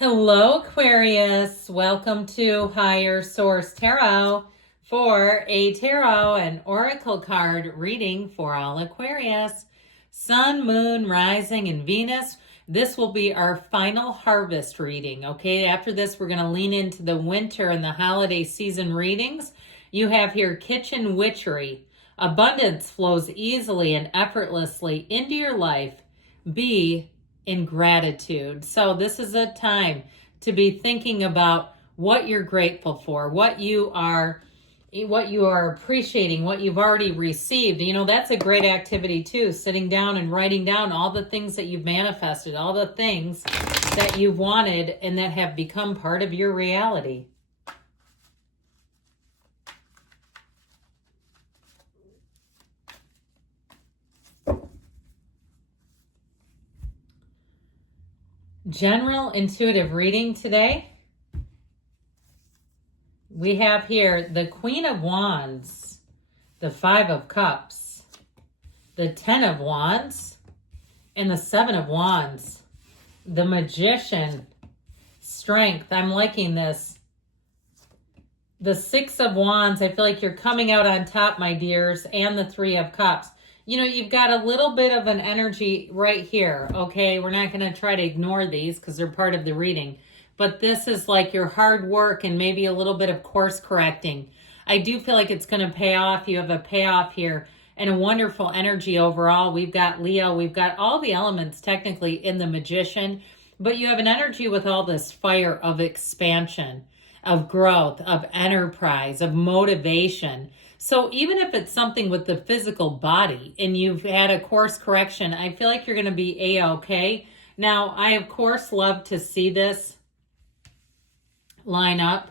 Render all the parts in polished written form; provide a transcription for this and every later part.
Hello, Aquarius. Welcome to Higher Source Tarot for a tarot and oracle card reading for all Aquarius. Sun, Moon, Rising, and Venus. This will be our final harvest reading, okay? After this, we're going to lean into the winter and the holiday season readings. You have here kitchen witchery. Abundance flows easily and effortlessly into your life. Be in gratitude. So this is a time to be thinking about what you're grateful for, what you are appreciating, what you've already received. You know, that's a great activity too, sitting down and writing down all the things that you've manifested, all the things that you wanted and that have become part of your reality. General intuitive reading today. We have here the Queen of Wands, the Five of Cups, the Ten of Wands, and the Seven of Wands. The Magician, Strength. I'm liking this. The Six of Wands. I feel like you're coming out on top, my dears, and the Three of Cups. You know, you've got a little bit of an energy right here, okay? We're not going to try to ignore these because they're part of the reading. But this is like your hard work and maybe a little bit of course correcting. I do feel like it's going to pay off. You have a payoff here and a wonderful energy overall. We've got Leo. We've got all the elements technically in the Magician. But you have an energy with all this fire of expansion, of growth, of enterprise, of motivation. So even if it's something with the physical body and you've had a course correction, I feel like you're going to be A-okay. Now, I, of course, love to see this line up.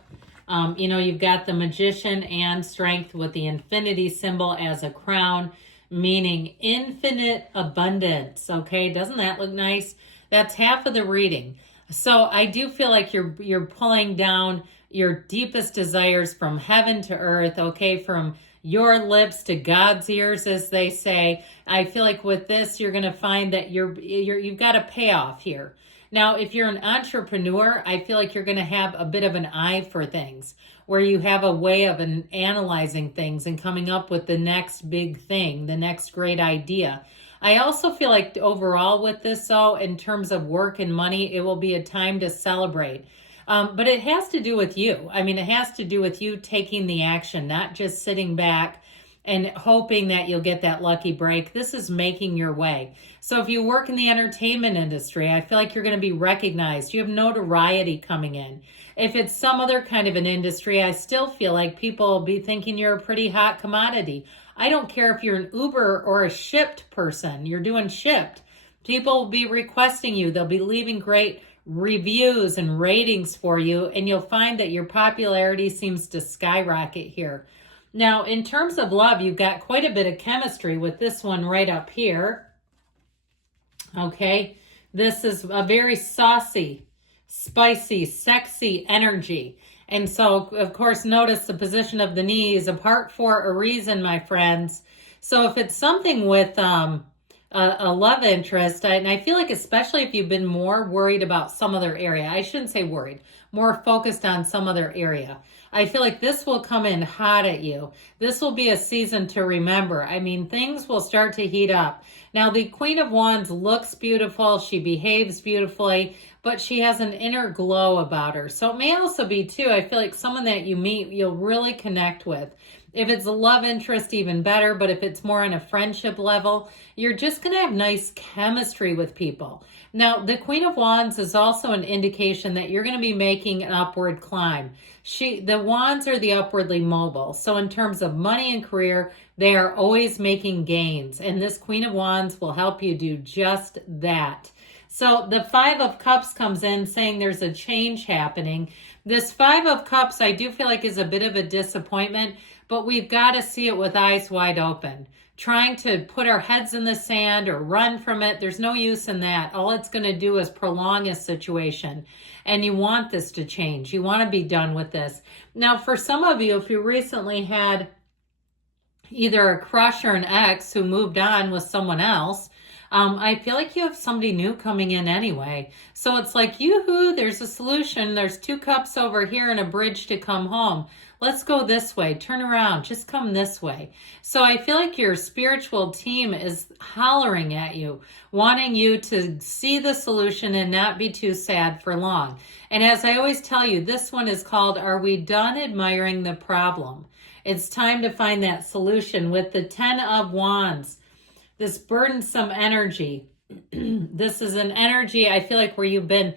You know, you've got the Magician and Strength with the infinity symbol as a crown, meaning infinite abundance, okay? Doesn't that look nice? That's half of the reading. So I do feel like you're pulling down your deepest desires from heaven to earth, okay, from your lips to God's ears, as they say. I feel like with this, you're going to find that you've got a payoff here. Now, if you're an entrepreneur, I feel like you're going to have a bit of an eye for things, where you have a way of analyzing things and coming up with the next big thing, the next great idea. I also feel like overall with this, though, in terms of work and money, it will be a time to celebrate. But it has to do with you. I mean, it has to do with you taking the action, not just sitting back and hoping that you'll get that lucky break. This is making your way. So if you work in the entertainment industry, I feel like you're going to be recognized. You have notoriety coming in. If it's some other kind of an industry, I still feel like people will be thinking you're a pretty hot commodity. I don't care if you're an Uber or a Shipt person. You're doing Shipt. People will be requesting you. They'll be leaving great reviews and ratings for you, and you'll find that your popularity seems to skyrocket here. Now, in terms of love, you've got quite a bit of chemistry with this one right up here. Okay, this is a very saucy, spicy, sexy energy. And so, of course, notice the position of the knees apart for a reason, my friends. So if it's something with a love interest, and I feel like especially if you've been more worried about some other area, I shouldn't say worried, more focused on some other area, I feel like this will come in hot at you. This will be a season to remember. I mean, things will start to heat up. Now, the Queen of Wands looks beautiful. She behaves beautifully, but she has an inner glow about her. So it may also be, too, I feel like someone that you meet, you'll really connect with. If it's a love interest, even better. But if it's more on a friendship level, you're just going to have nice chemistry with people. Now, the Queen of Wands is also an indication that you're going to be making an upward climb. The Wands are the upwardly mobile. So in terms of money and career, they are always making gains. And this Queen of Wands will help you do just that. So the Five of Cups comes in saying there's a change happening. This Five of Cups, I do feel like is a bit of a disappointment, but we've got to see it with eyes wide open. Trying to put our heads in the sand or run from it, there's no use in that. All it's going to do is prolong a situation. And you want this to change. You want to be done with this. Now, for some of you, if you recently had either a crush or an ex who moved on with someone else, I feel like you have somebody new coming in anyway. So it's like, yoo-hoo, there's a solution. There's 2 cups over here and a bridge to come home. Let's go this way. Turn around. Just come this way. So I feel like your spiritual team is hollering at you, wanting you to see the solution and not be too sad for long. And as I always tell you, this one is called, Are We Done Admiring the Problem? It's time to find that solution with the 10 of Wands. This burdensome energy. This is an energy, I feel like, where you've been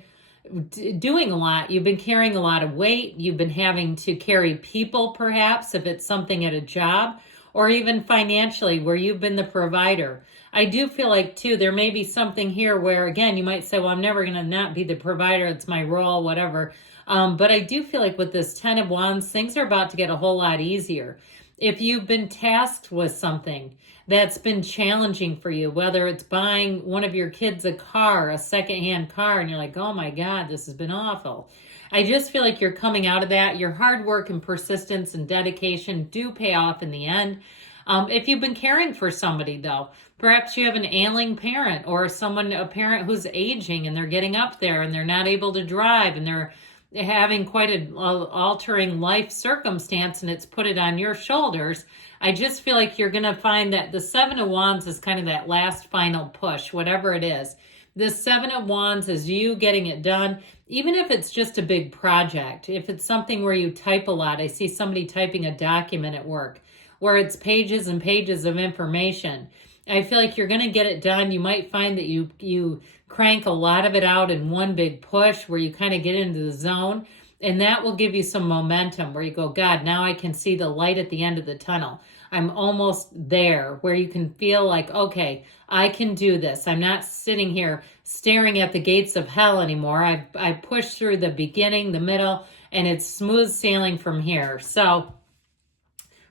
doing a lot. You've been carrying a lot of weight. You've been having to carry people, perhaps, if it's something at a job, or even financially, where you've been the provider. I do feel like, too, there may be something here where, again, you might say, well, I'm never going to not be the provider. It's my role, whatever. But I do feel like with this 10 of Wands, things are about to get a whole lot easier. If you've been tasked with something that's been challenging for you, whether it's buying one of your kids a car, a secondhand car, and you're like, oh my God, this has been awful. I just feel like you're coming out of that. Your hard work and persistence and dedication do pay off in the end. If you've been caring for somebody, though, perhaps you have an ailing parent or a parent who's aging and they're getting up there and they're not able to drive and they're having quite an altering life circumstance and it's put it on your shoulders. I just feel like you're going to find that the 7 of Wands is kind of that last final push, whatever it is. The 7 of Wands is you getting it done, even if it's just a big project. If it's something where you type a lot, I see somebody typing a document at work where it's pages and pages of information. I feel like you're going to get it done. You might find that you crank a lot of it out in one big push where you kind of get into the zone, and that will give you some momentum where you go, God, now I can see the light at the end of the tunnel. I'm almost there, where you can feel like, okay, I can do this. I'm not sitting here staring at the gates of hell anymore. I pushed through the beginning, the middle, and it's smooth sailing from here. So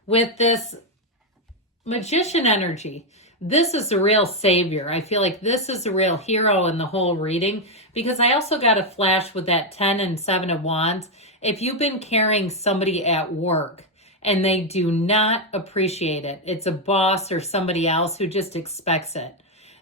with this Magician energy, this is the real savior. I feel like this is the real hero in the whole reading, because I also got a flash with that 10 and 7 of Wands. If you've been carrying somebody at work and they do not appreciate it, it's a boss or somebody else who just expects it.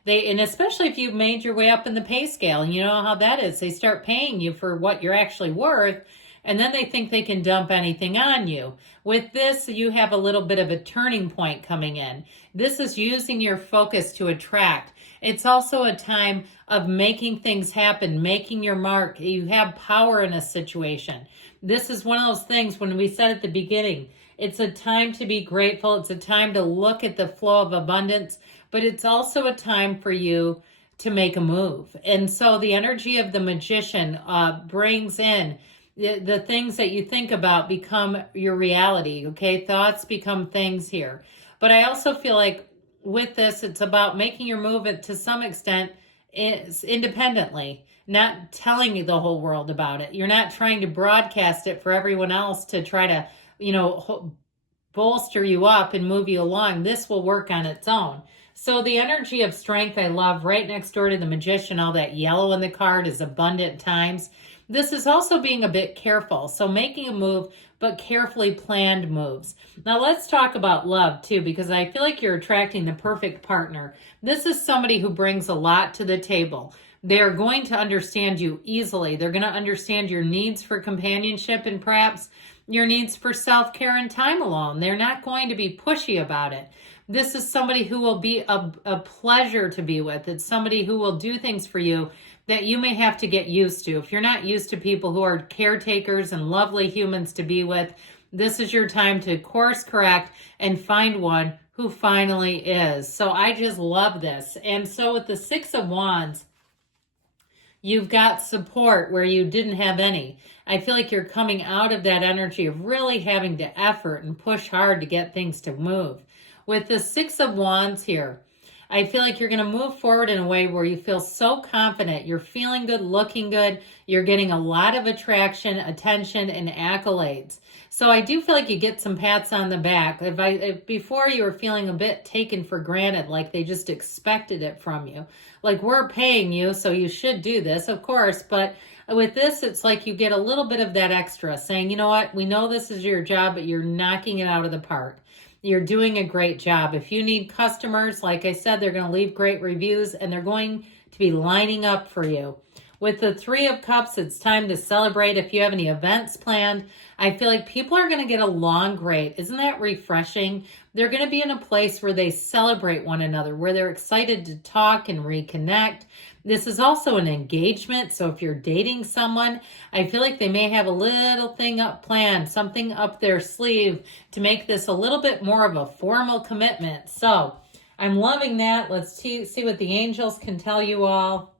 And especially if you've made your way up in the pay scale, and you know how that is. They start paying you for what you're actually worth, and then they think they can dump anything on you. With this, you have a little bit of a turning point coming in. This is using your focus to attract. It's also a time of making things happen, making your mark. You have power in a situation. This is one of those things when we said at the beginning, it's a time to be grateful. It's a time to look at the flow of abundance, but it's also a time for you to make a move. And so the energy of the Magician brings in the things that you think about become your reality, okay? Thoughts become things here. But I also feel like with this, it's about making your move to some extent independently, not telling you the whole world about it. You're not trying to broadcast it for everyone else to try to, bolster you up and move you along. This will work on its own. So the energy of strength I love right next door to the Magician, all that yellow in the card is abundant times. This is also being a bit careful. So making a move, but carefully planned moves. Now let's talk about love too, because I feel like you're attracting the perfect partner. This is somebody who brings a lot to the table. They're going to understand you easily. They're going to understand your needs for companionship and perhaps your needs for self-care and time alone. They're not going to be pushy about it. This is somebody who will be a pleasure to be with. It's somebody who will do things for you that you may have to get used to. If you're not used to people who are caretakers and lovely humans to be with, this is your time to course correct and find one who finally is. So I just love this. And so with the 6 of Wands, you've got support where you didn't have any. I feel like you're coming out of that energy of really having to effort and push hard to get things to move. With the 6 of Wands here, I feel like you're going to move forward in a way where you feel so confident. You're feeling good, looking good. You're getting a lot of attraction, attention, and accolades. So I do feel like you get some pats on the back. If before you were feeling a bit taken for granted, like they just expected it from you. Like, we're paying you, so you should do this, of course. But with this, it's like you get a little bit of that extra, saying, you know what, we know this is your job, but you're knocking it out of the park. You're doing a great job. If you need customers, like I said, they're going to leave great reviews and they're going to be lining up for you. With the Three of Cups, it's time to celebrate. If you have any events planned, I feel like people are going to get along great. Isn't that refreshing? They're going to be in a place where they celebrate one another, where they're excited to talk and reconnect. This is also an engagement. So if you're dating someone, I feel like they may have a little thing up planned, something up their sleeve to make this a little bit more of a formal commitment. So I'm loving that. Let's see what the angels can tell you all.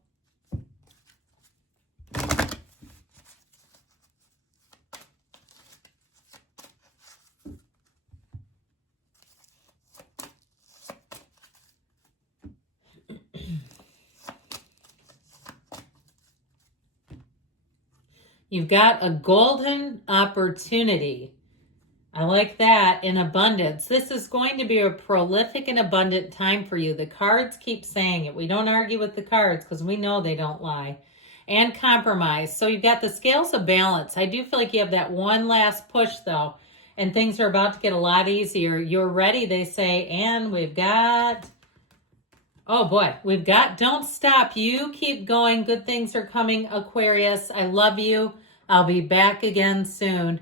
You've got a golden opportunity. I like that, in abundance. This is going to be a prolific and abundant time for you. The cards keep saying it. We don't argue with the cards because we know they don't lie. And compromise. So you've got the scales of balance. I do feel like you have that one last push, though, and things are about to get a lot easier. You're ready, they say, and we've got... Oh boy, we've got don't stop. You keep going. Good things are coming, Aquarius. I love you. I'll be back again soon.